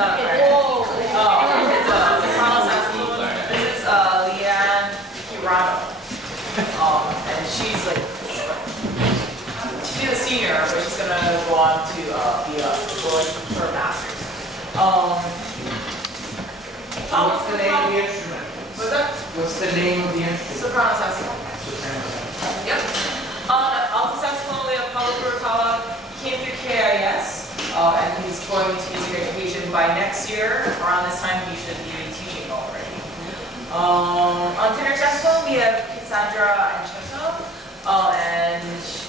not a clarinet. It's a soprano saxophone. This is Leanne Hirano. And she's like, she's a senior, but she's gonna go on to be going for a master's. What's the name of the instrument? What's that? What's the name of the instrument? Soprano saxophone. Yep. Alto saxophone, we have Pablo Furtala. He came through KIS, and he's going to music education. By next year, around this time, he should be teaching already. On tenor saxophone, we have Cassandra and Chesso. And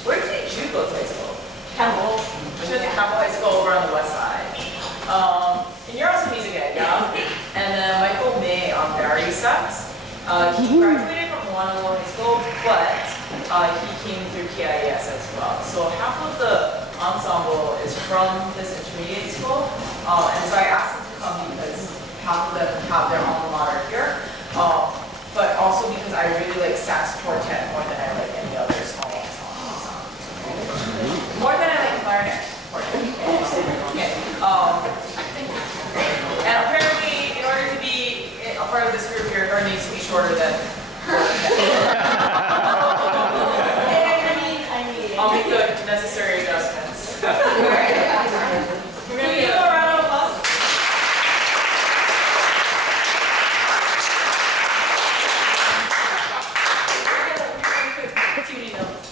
where did you go to high school? Campbell. She went to Campbell High School over on the west side. And you're also music ed, yeah? And then Michael May on Barry sax. He graduated from Wanalo High School, but he came through KIS as well. So half of the ensemble is from this intermediate school. And so I asked him to come because half of them have their alma mater here. But also because I really like Sax Quartet more than I like any other small ensemble. More than I like clarinet quartet. Okay. And apparently, in order to be a part of this group here, her needs to be shorter than I'll make the necessary adjustments. We're going to give a round of applause. Tuning notes.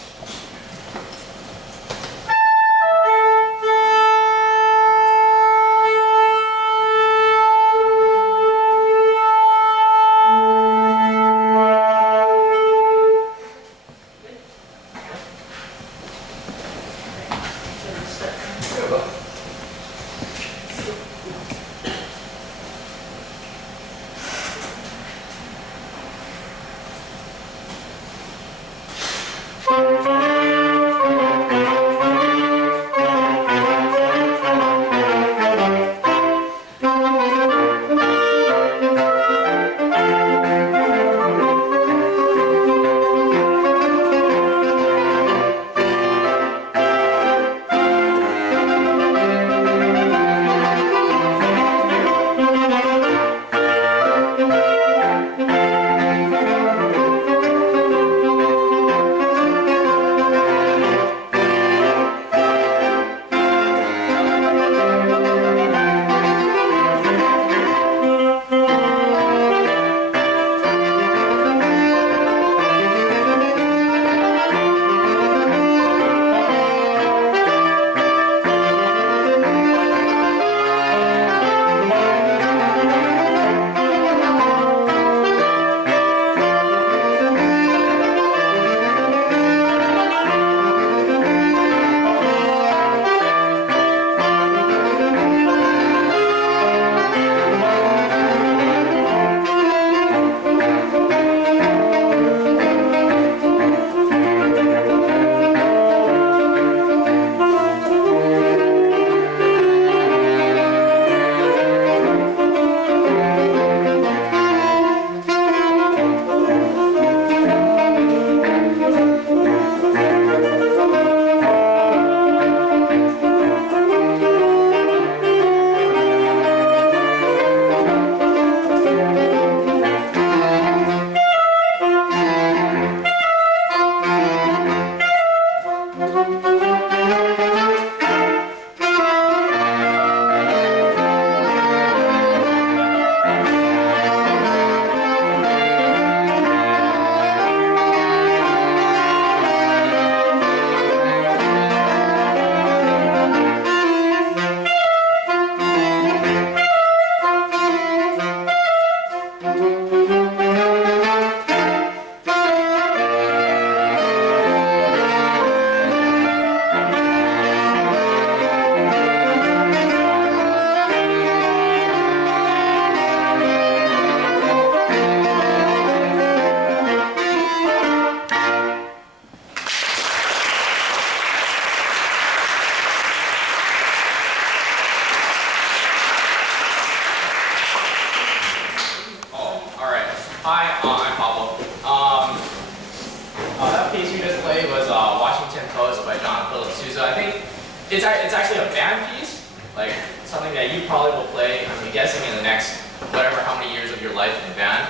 It's actually a band piece. Like, something that you probably will play, I'm guessing in the next, whatever, how many years of your life in band.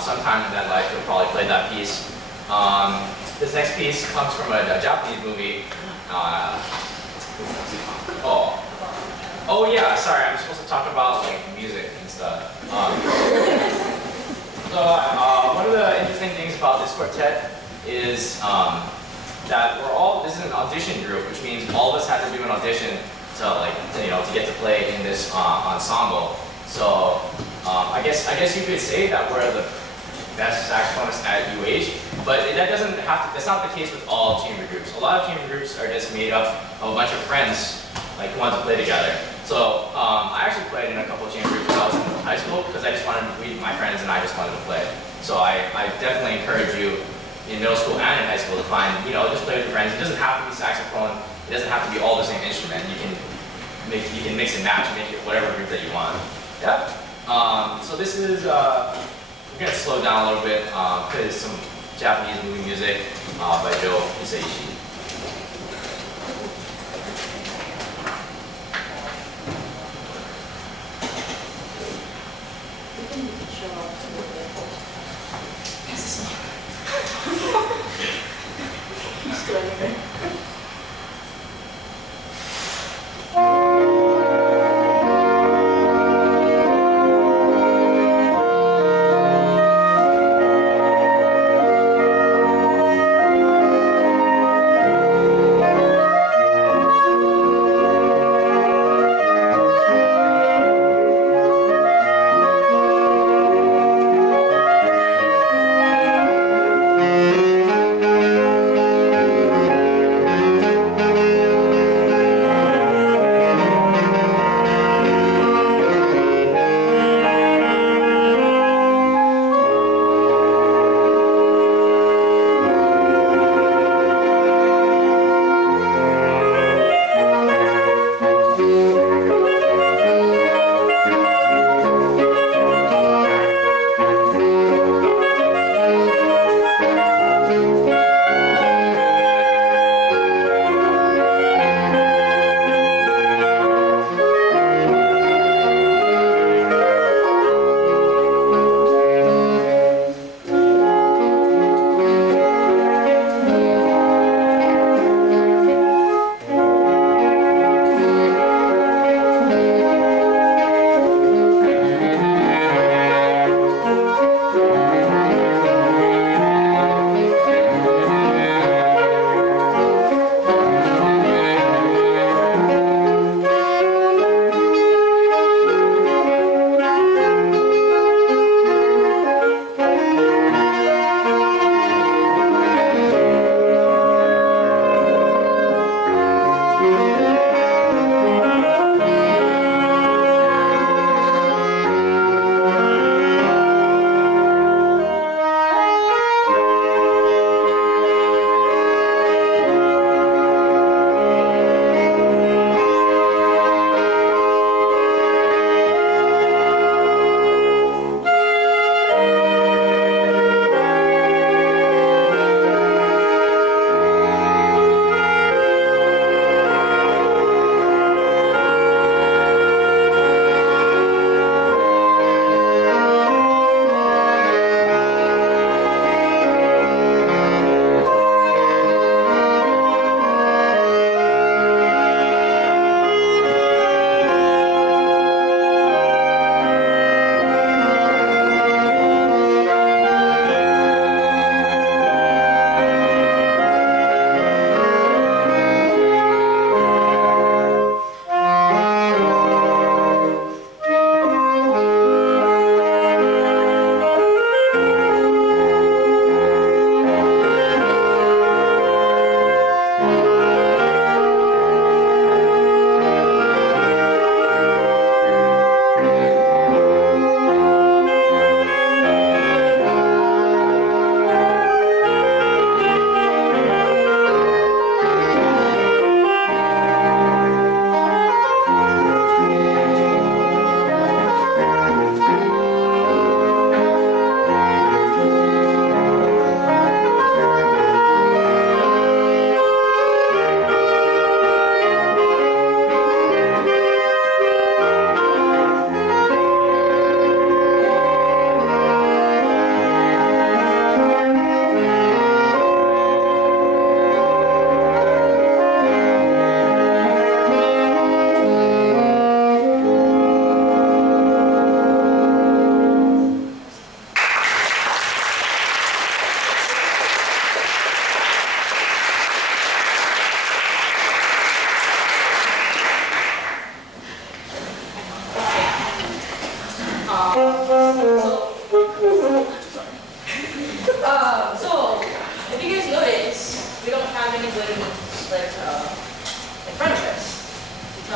Sometime in that life, you'll probably play that piece. This next piece comes from a Japanese movie. Oh yeah, sorry, I'm supposed to talk about like music and stuff. One of the interesting things about this quartet is that this is an audition group, which means all of us had to do an audition to to get to play in this ensemble. So I guess you could say that we're the best saxophonists at UH, but that's not the case with all chamber groups. A lot of chamber groups are just made up of a bunch of friends who want to play together. So I actually played in a couple of chamber groups when I was in high school because my friends and I just wanted to play. So I definitely encourage you in middle school and in high school to find, just play with your friends. It doesn't have to be saxophone. It doesn't have to be all the same instrument. You can mix and match and make it whatever group that you want. Yeah. So this is we're gonna slow down a little bit because it's some Japanese movie music by Joe Hisaishi.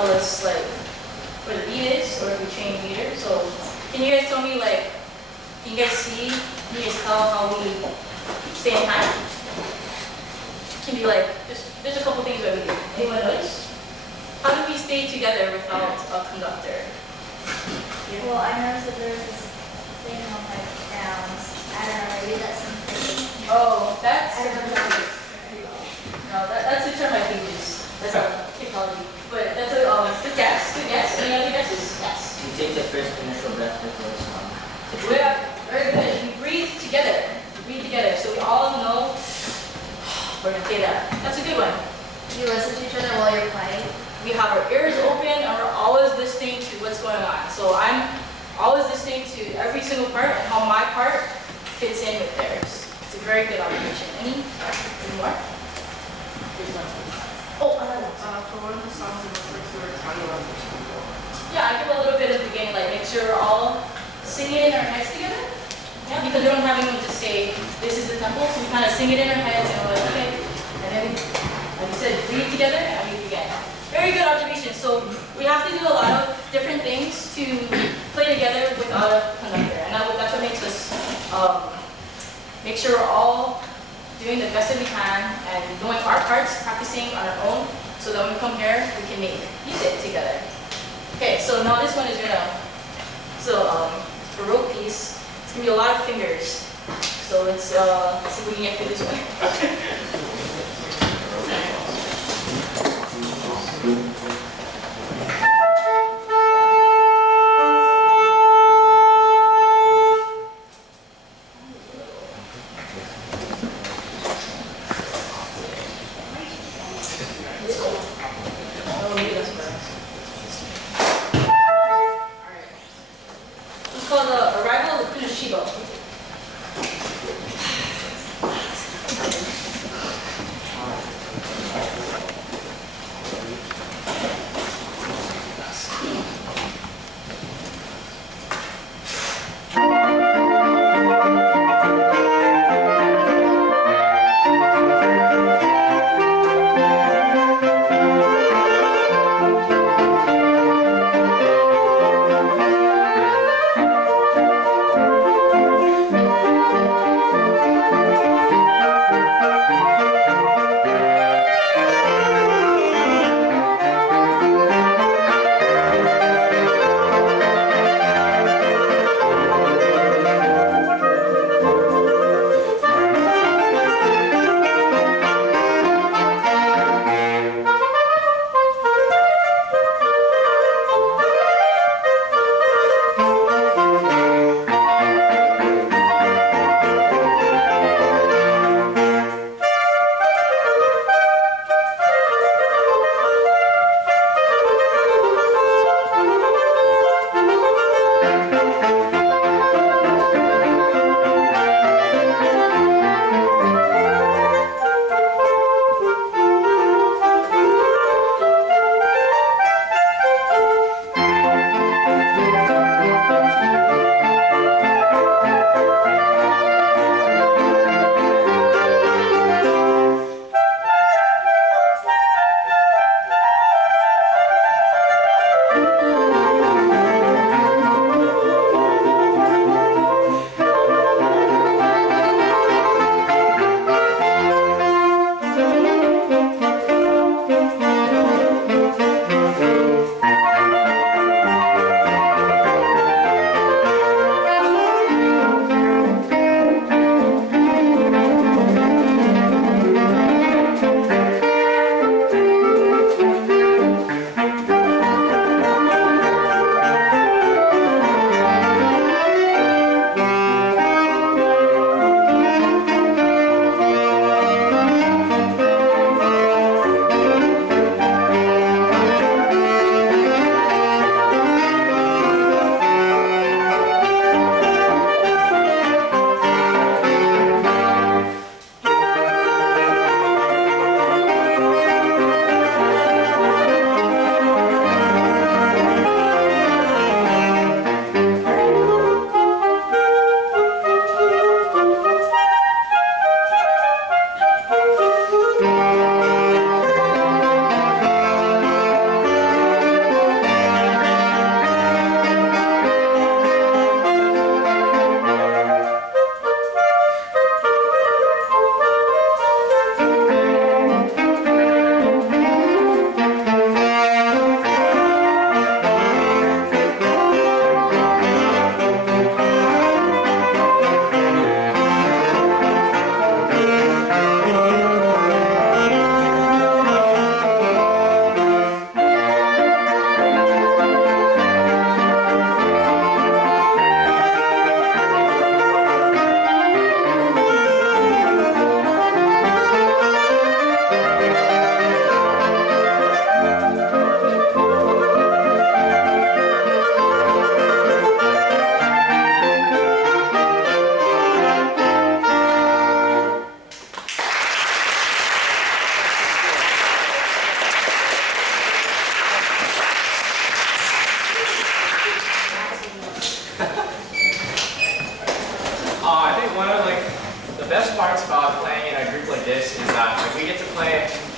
tell us like where the beat is, or if we change meter. So can you guys tell me like, can you guys see, can you guys tell how we stay in time? Can be like, there's a couple things that we do. Anyone notice? How do we stay together without a conductor? Well, I noticed that there's this thing on my gowns. I don't know, maybe that's something. Oh, that's I don't know. no, that's the term I think is. That's a technology. But that's a good guess. Good guess. Any other guesses? Yes. You take the first initial breath before the song. Yeah, very good. We breathe together. We breathe together. So we all know we're gonna play that. That's a good one. You listen to each other while you're playing. We have our ears open and we're always listening to what's going on. So I'm always listening to every single part and how my part fits in with theirs. It's a very good observation. Any more? There's one. Oh, another one. For one of the songs, it looks like you were talking about the tempo. Yeah, I give a little bit at the beginning, like make sure we're all singing in our heads together. Yeah, because we don't have anyone to say this is the tempo, so we kind of sing it in our heads and we're like, okay. And then, like you said, breathe together and breathe again. Very good observation. So we have to do a lot of different things to play together without a conductor, and that's what makes us make sure we're all doing the best that we can and knowing our parts, practicing on our own, so that when we come here, we can make music together. Okay, so now this one is for rope piece, it's gonna be a lot of fingers. So let's see if we can get through this one. Oh, maybe that's for us. Alright. It's called the Arrival of the Queen of Sheba.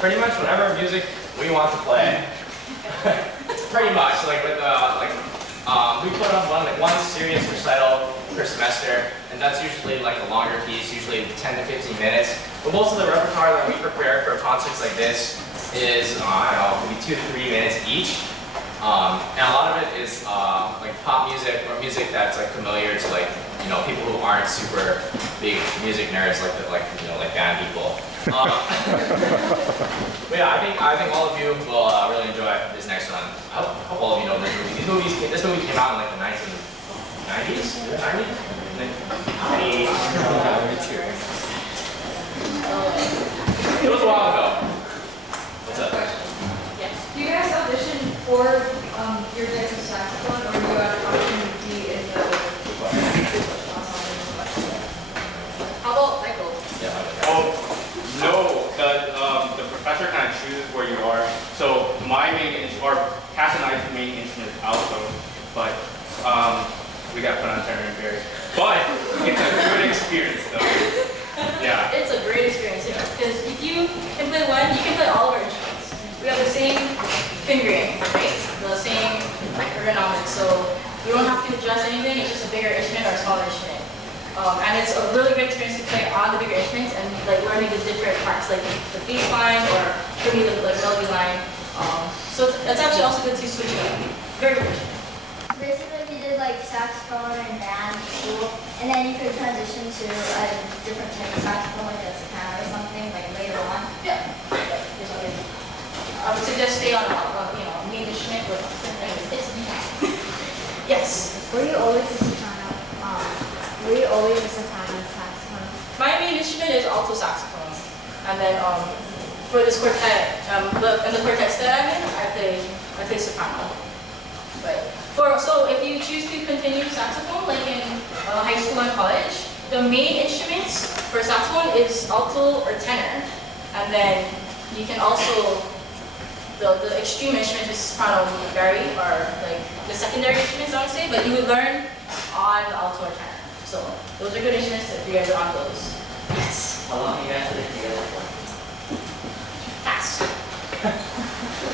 pretty much whatever music we want to play. Pretty much, like with we put on one serious recital per semester, and that's usually like a longer piece, usually 10 to 15 minutes. But most of the repertoire that we prepare for concerts like this is, I don't know, maybe 2 to 3 minutes each. And a lot of it is like pop music or music that's like familiar to like, you know, people who aren't super big music nerds like band people. But yeah, I think all of you will really enjoy this next one. I hope all of you know this movie. This movie came out in like the 1990s? 90s? It was a while ago. What's up? Yes. Do you guys audition for your guys' saxophone, or do you audition to be in the ensemble? How about Michael? Yeah. Oh, no, the professor kind of chooses where you are. So my main, or Cass and I's main instrument is alto, but we got put on tenor and bass. But it's a good experience though. Yeah. It's a great experience, because if you can play one, you can play all of our instruments. We have the same fingering, right? The same ergonomics, so you don't have to adjust anything. It's just a bigger instrument or a smaller instrument. And it's a really good experience to play on the bigger instruments and like learning the different parts, like the bass line or maybe the melody line. So it's actually also good to switch it up. Very good. Basically, we did like saxophone and band school, and then you could transition to a different type of saxophone, like a soprano or something, like later on. Yeah. I would suggest stay on main instrument, but it's yes. Were you always a soprano? Were you always a soprano saxophone? My main instrument is alto saxophone, and then for this quartet, the quartets that I'm in, I play soprano. But so if you choose to continue saxophone, like in high school and college, the main instruments for saxophone is alto or tenor, and then you can also the extreme instruments is soprano vary, or like the secondary instruments I would say, but you would learn on alto or tenor. So those are good instruments if you guys are on those. Yes. How long have you guys been together for? Fast.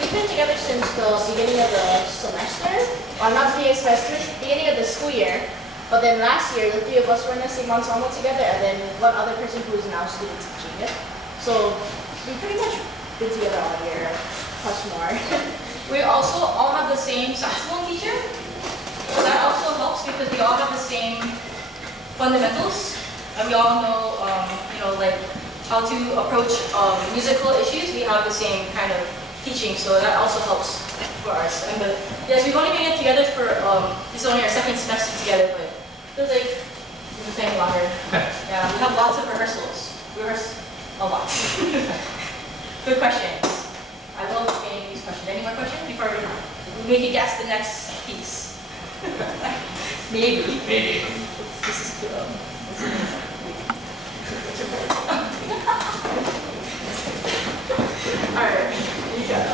We've been together since the beginning of the semester, or not the semester, beginning of the school year. But then last year, the 3 of us were in the same ensemble together, and then one other person who is now student teaching it. So we've pretty much been together all year, plus more. We also all have the same saxophone teacher. So that also helps because we all have the same fundamentals, and we all know, like how to approach musical issues. We have the same kind of teaching, so that also helps for us. And yes, we've only been together for this is only our 2nd semester together, but it feels like we've been playing longer. Yeah, we have lots of rehearsals. We rehearse a lot. Good questions. I love getting these questions. Any more questions before we make you guess the next piece? Maybe. Maybe. This is cool. All right. You got it.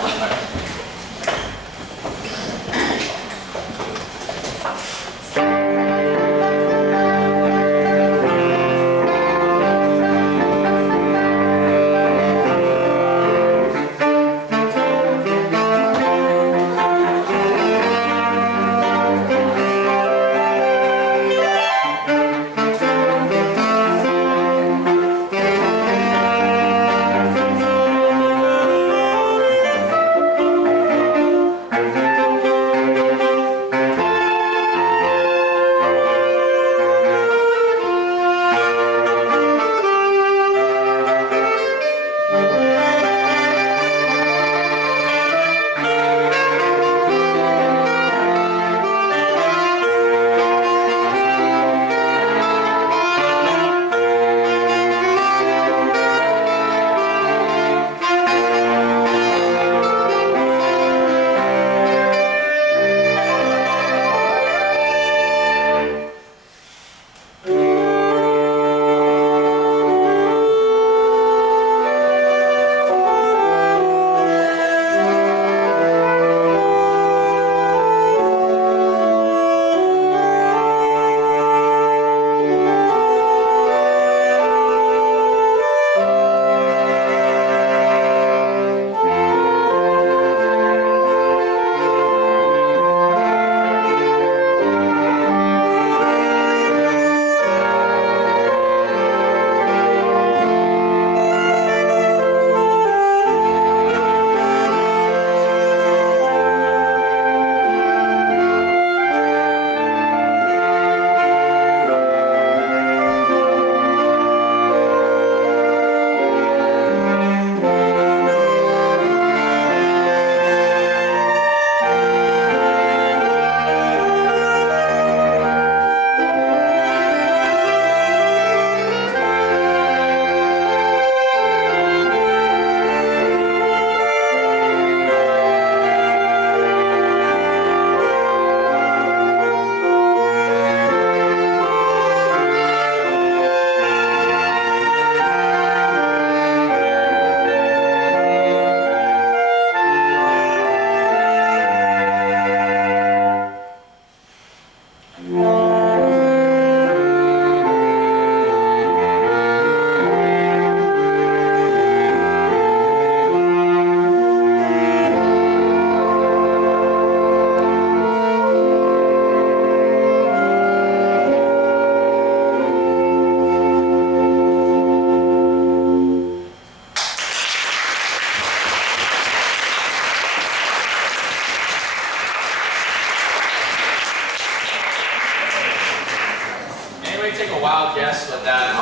yes, with that.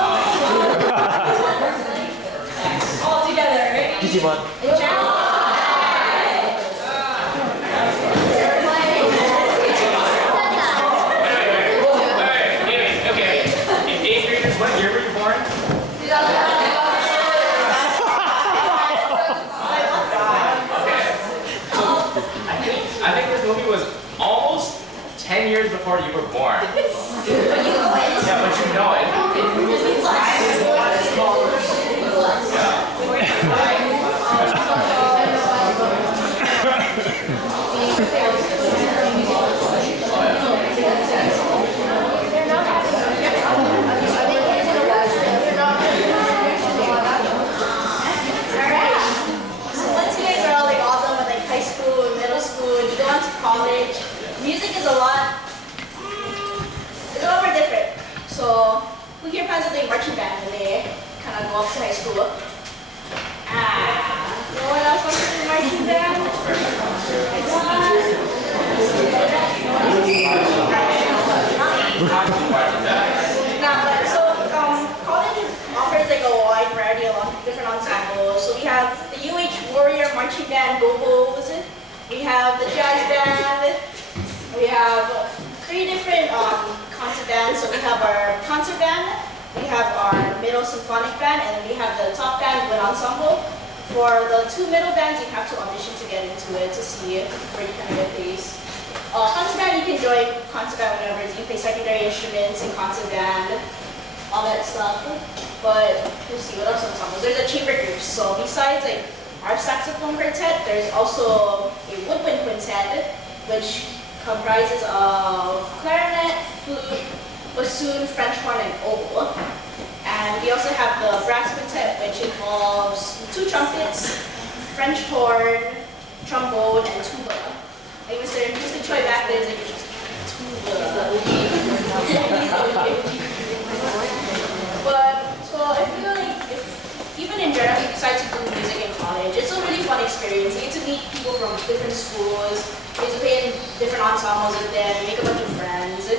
All together, ready? Digimon. And channel. Okay. In 8th graders, what year were you born? I think this movie was almost 10 years before you were born. Yeah, but you know it. Once you guys are all like all done with like high school and middle school and you go on to college, music is a lot more different. So who here plans on doing marching band when they kind of go up to high school? No one else wants to do marching band? But so college offers like a wide variety of different ensembles. So we have the UH Warrior Marching Band Go-Go's, we have the Jazz Band, we have 3 different concert bands. So we have our concert band, we have our middle symphonic band, and then we have the top band with ensemble. For the 2 middle bands, you have to audition to get into it to see where you can get placed. Concert band, you can join concert band whenever you play secondary instruments and concert band, all that stuff. But let's see, what else ensembles? There's a chamber group. So besides like our saxophone quartet, there's also a woodwind quintet, which comprises of clarinet, flute, bassoon, French horn, and oboe. And we also have the brass quintet, which involves 2 trumpets, French horn, trombone, and tuba. Like Mr. Choi back there is like tuba. But so I feel like even in general, if you decide to do music in college, it's a really fun experience. You get to meet people from different schools. You get to play in different ensembles with them, make a bunch of friends.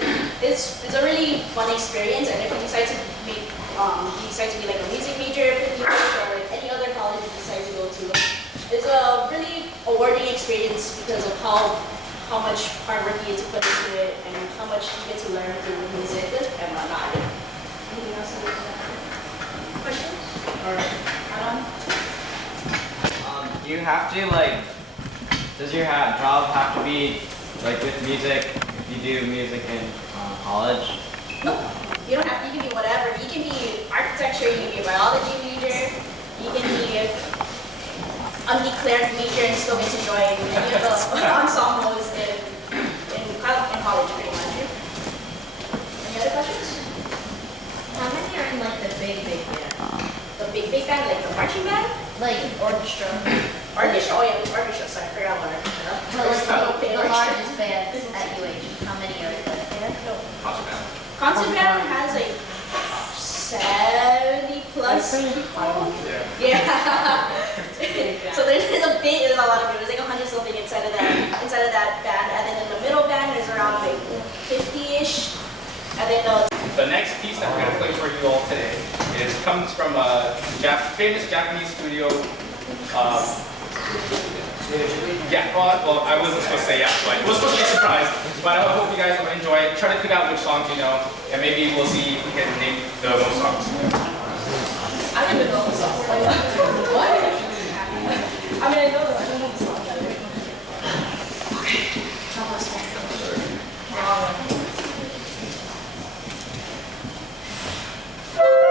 It's a really fun experience. And if you decide to make, you decide to be like a music major, or like any other college you decide to go to, it's a really rewarding experience because of how much hard work you get to put into it and how much you get to learn through music and whatnot. Anything else? Questions? Or add-on? Do you have to does your job have to be like with music if you do music in college? No, you don't have to. You can be whatever. You can be architecture, you can be a biology major, you can be undeclared major and still get to join any of the ensembles in college pretty much. Any other questions? How many are in like the big band? The big band, like the marching band? Like orchestra. Orchestra, oh yeah, there's orchestra, sorry, I forgot about orchestra. But There's like the the orchestra. largest band at UH, how many are there? Concert band. Concert band has like 70 plus people. Yeah. So there's a lot of people. There's like 100 something inside of that band, and then in the middle band is around like 50-ish, and then The next piece that we're going to play for you all today comes from a famous Japanese studio. Yeah, well, I wasn't supposed to say yeah, but it was supposed to be a surprise. But I hope you guys will enjoy it. Try to figure out which songs you know, and maybe we'll see if we can name the most songs. I don't even know the song. What? I mean, I know them. I don't know the song better. Thank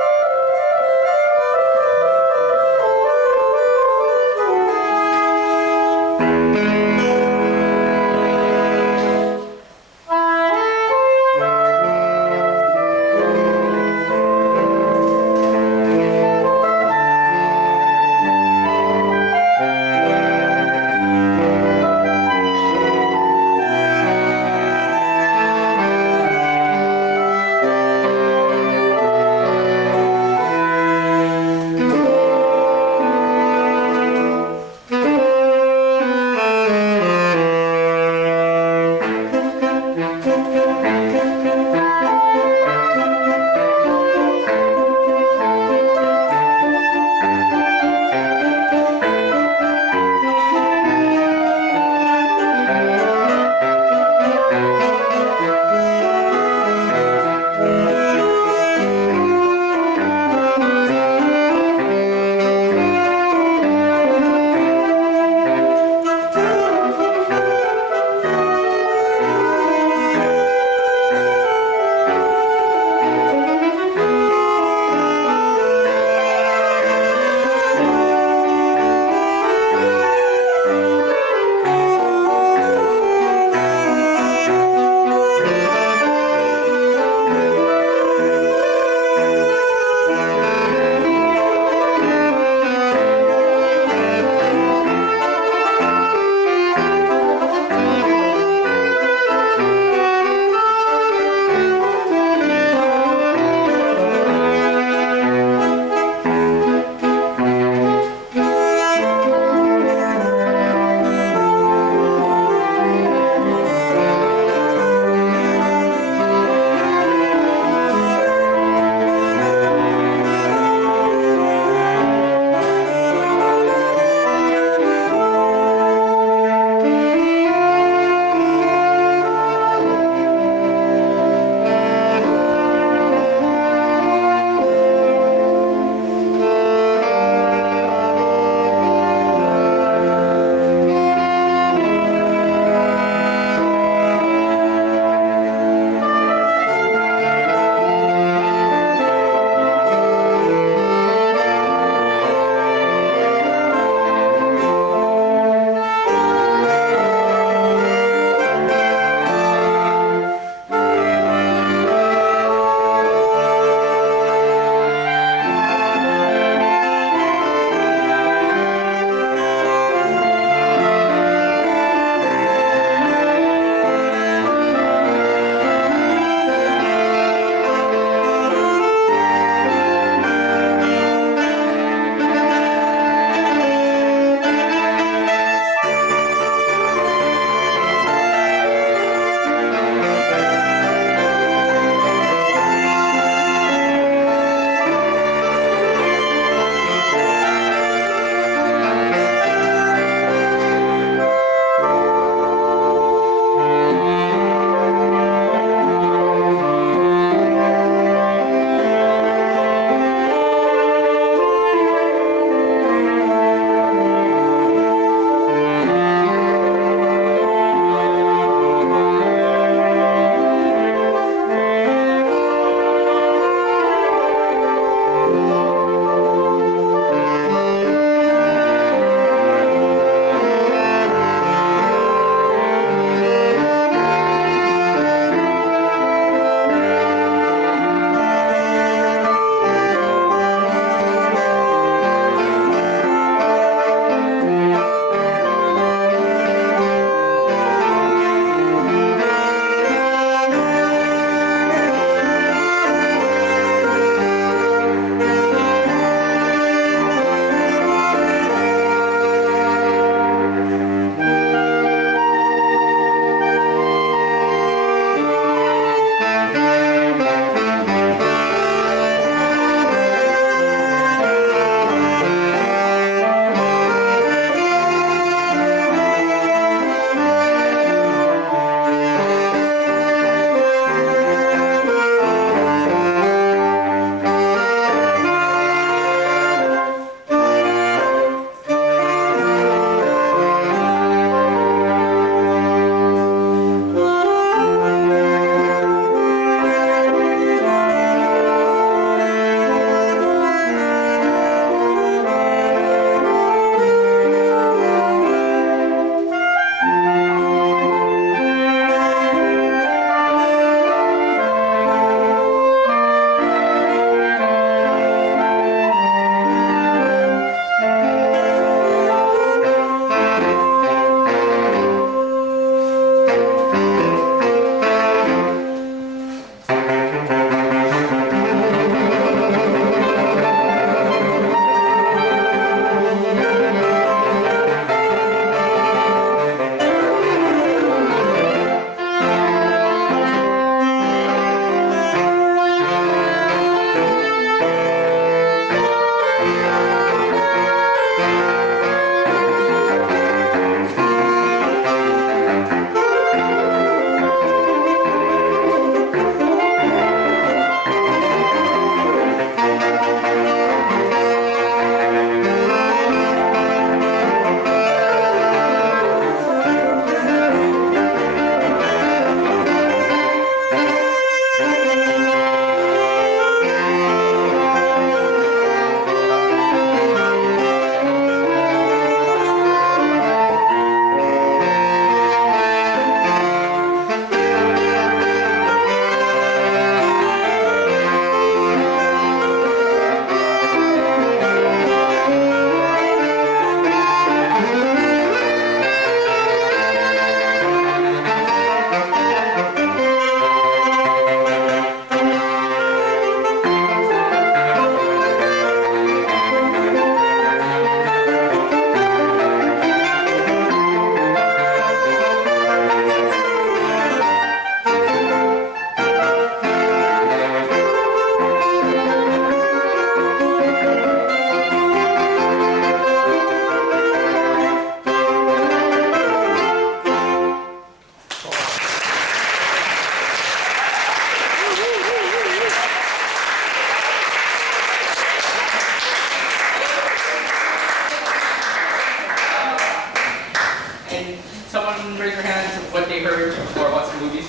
Someone raise their hands what they heard or what's the movies?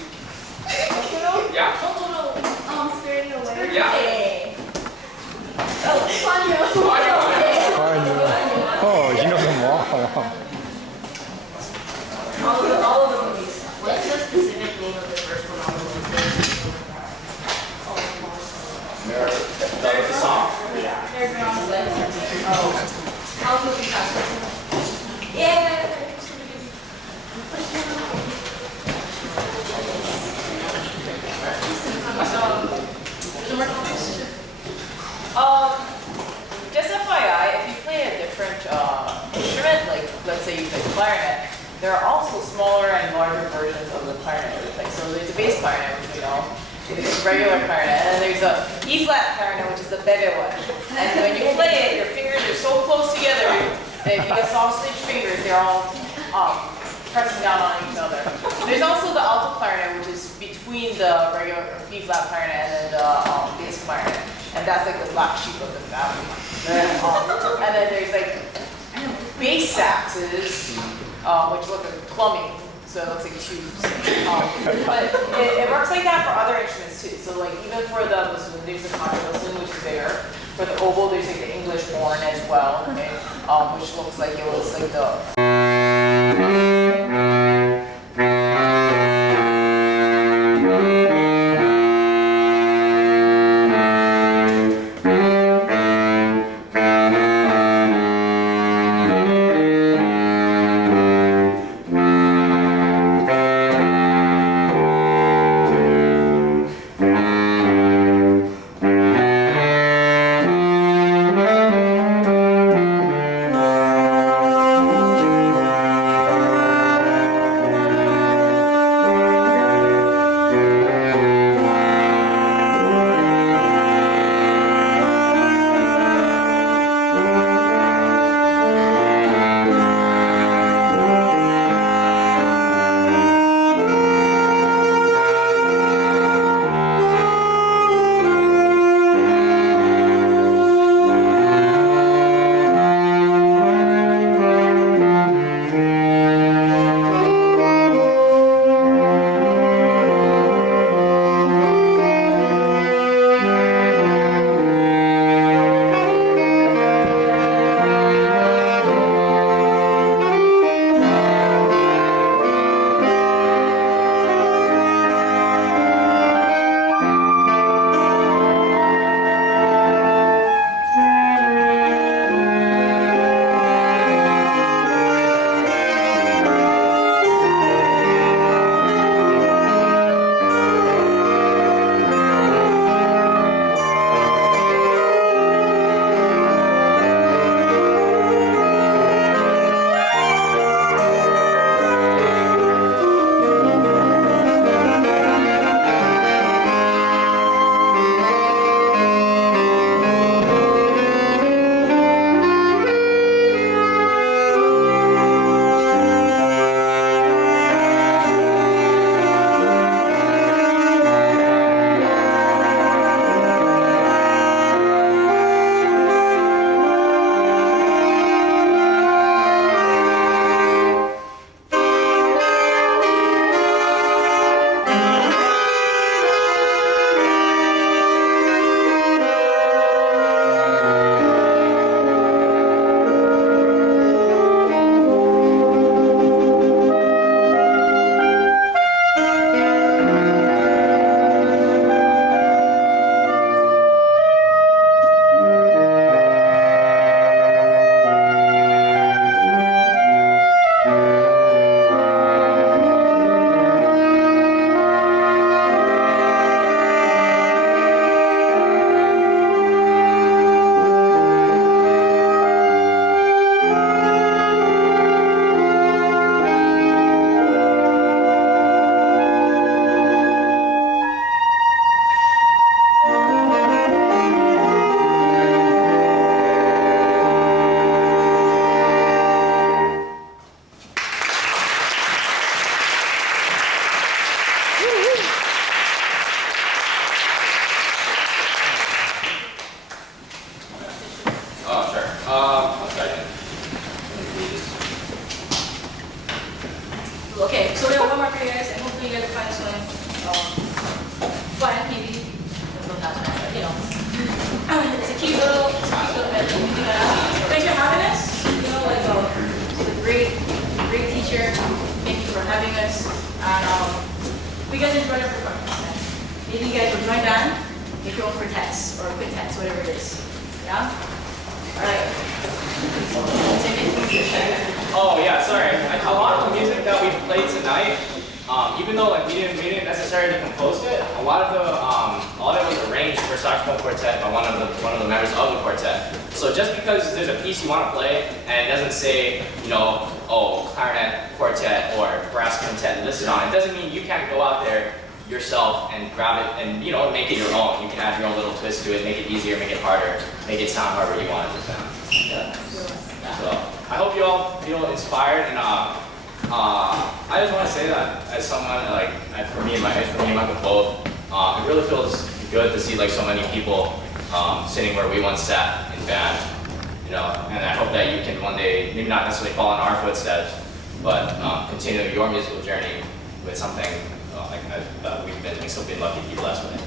Yeah. Spirited Away. Yeah. Oh, Ponyo. Oh, you know them all. All of the movies. What's the specific name of the first one on the list? That was the song? They're on the list. I'll move it faster. Just FYI, if you play a different instrument, like let's say you play clarinet, there are also smaller and larger versions of the clarinet we play. So there's a bass clarinet, which we know, there's a regular clarinet, and then there's a E-flat clarinet, which is the bigger one. And when you play it, your fingers are so close together that if you get sausage fingers, they're all pressing down on each other. There's also the alto clarinet, which is between the regular B-flat clarinet and then the bass clarinet. And that's like the black sheep of the family. And then there's like bass saxes, which look like plumbing, so it looks like tubes. But it works like that for other instruments too. So like even for the bassoon, there's the contrabassoon, which is bigger. For the oboe, there's like the English horn as well, okay? Which looks like it was like the Okay, so we have one more for you guys, and hopefully you guys find this one fun, maybe. Well, not fun, but you know. It's a cute little melody. Thanks for having us. You know, like it's a great teacher. Thank you for having us. And we guys enjoyed our performance. Maybe you guys will join band, make your own quartets or quintets, whatever it is. Yeah? Alright. Oh yeah, sorry. A lot of the music that we played tonight, even though like we didn't necessarily compose it, a lot of it was arranged for saxophone quartet by one of the members of the quartet. So just because there's a piece you want to play and it doesn't say, you know, oh, clarinet quartet or brass quintet listed on it, doesn't mean you can't go out there yourself and grab it and, you know, make it your own. You can add your own little twist to it, make it easier, make it harder, make it sound however you want it to sound. Yeah. So I hope you all feel inspired, and I just want to say that as someone like for me and Michael both, it really feels good to see like so many people sitting where we once sat in band, you know. And I hope that you can one day maybe not necessarily follow in our footsteps, but continue your musical journey with something like that we've been lucky to be blessed with.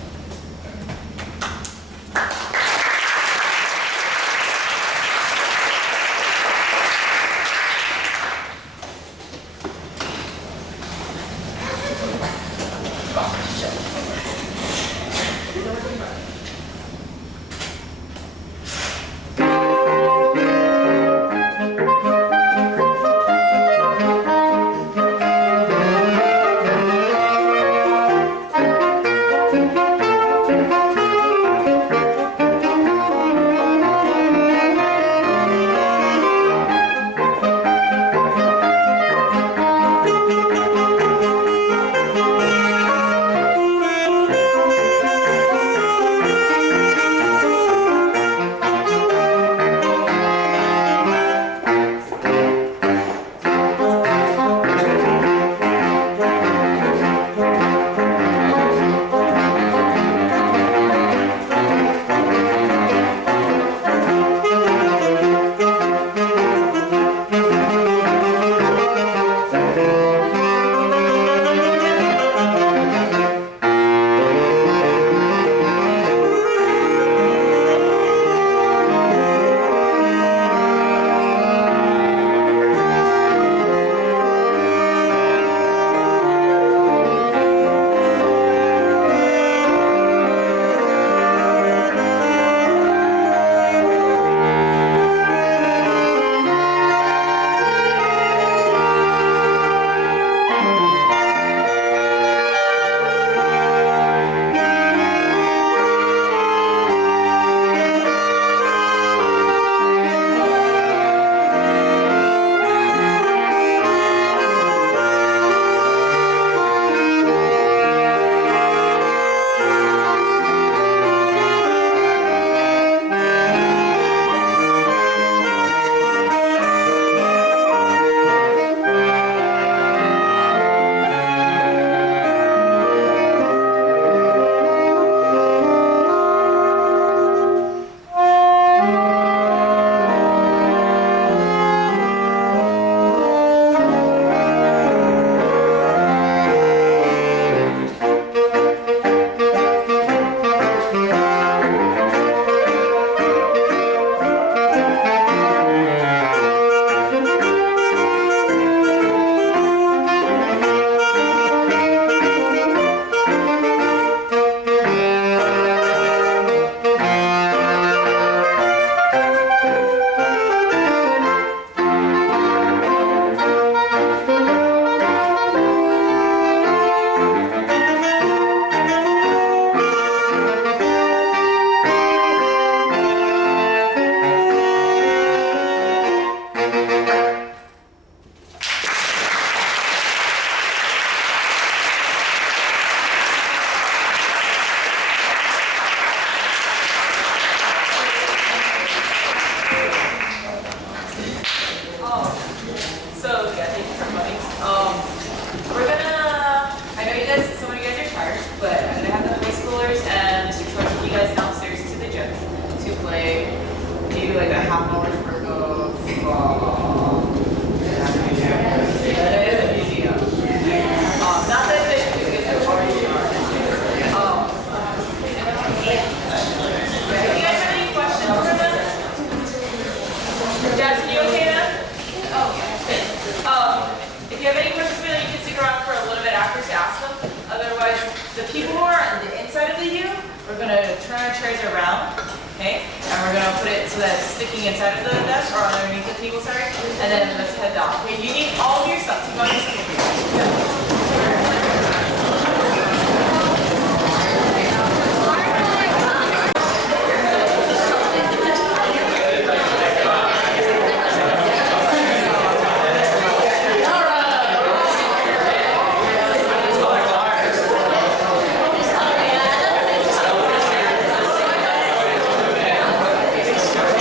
like a half hour's worth of museum. sitting inside of the desk or underneath the table, sorry. And then let's head down. Okay, you need all of your